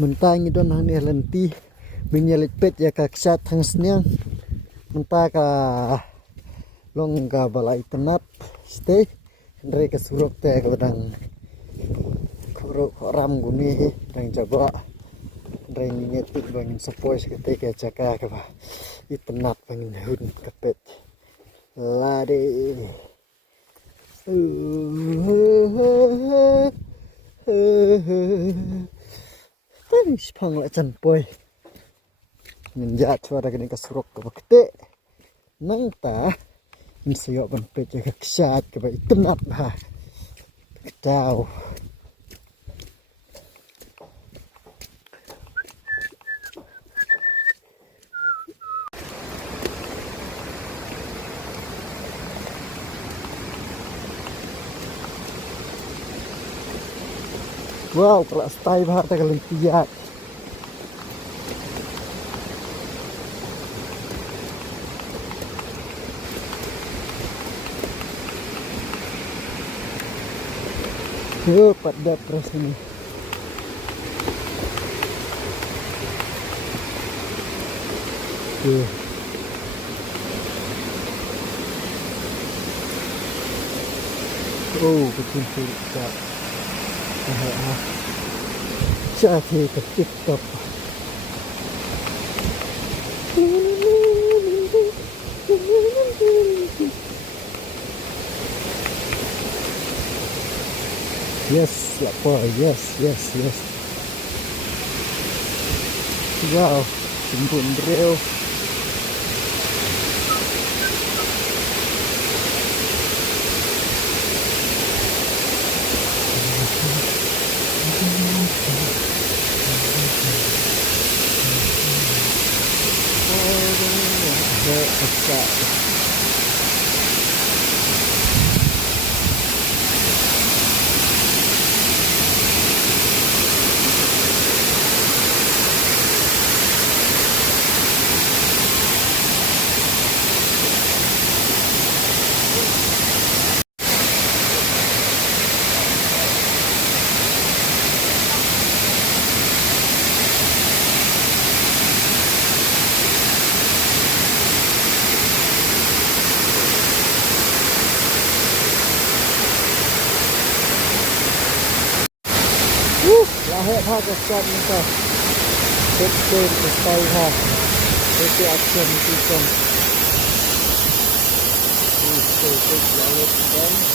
Mentang itu nang ni lenti minyalit pet ya kaksat hang seniang mentah ka long ka balai tenap stay ndre ka surok te ka dang kuro ram guni he dang jaba ndre ngetik bangin sepoi sekete ka jaka ka ba itenap bangin hun ka pet lade Pang lại chân poi mình dạ cho ra cái này cái srok cái bậc tệ nang ta mình sẽ gọi bằng pet cái sạt cái vậy tâm áp ha tao wow kalau stay bahar ta kalian tiap yo pada pres ini yo oh betul betul Jadi ke TikTok. Yes, lapar. Yes. Wow, jemput drill. Lahir ha kesan kita. Betul betul ha. Itu action itu kan. Itu lahir kan.